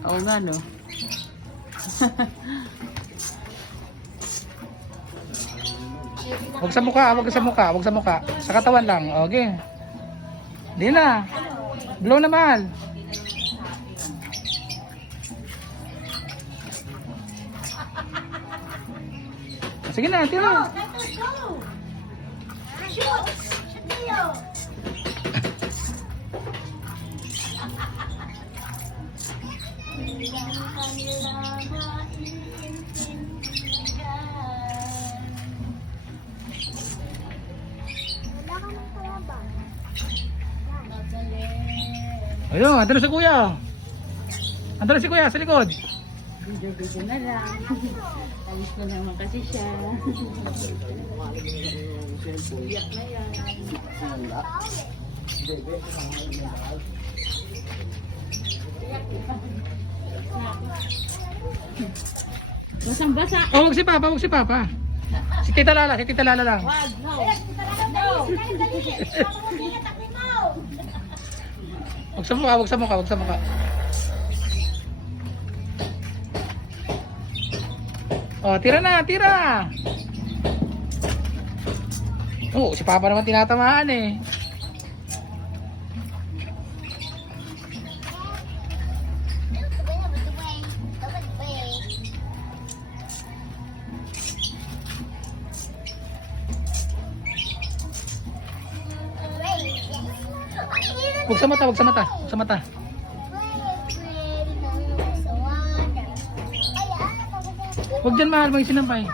Oo nga, no? Huwag sa mukha, huwag sa mukha, huwag sa mukha. Sa katawan lang. Okay. Hindi na. Blow naman. Sige na, tira. Ayun, andun na si kuya. Andun na si kuya sa likod. Video na lang. Alis ko naman kasi siya. Iyak na yan. Basang-basa. Oh, wag si Papa, wag si Papa. Si Tita Lala lang. Wag, no. No. Wag sa mukha, wag sa mukha, wag sa mukha. Oh, tira na, tira. Oh, si Papa naman tinatamaan eh. Wag sa mata, wag sa mata, wag sa mata. Wag dyan mahal, may sinampay.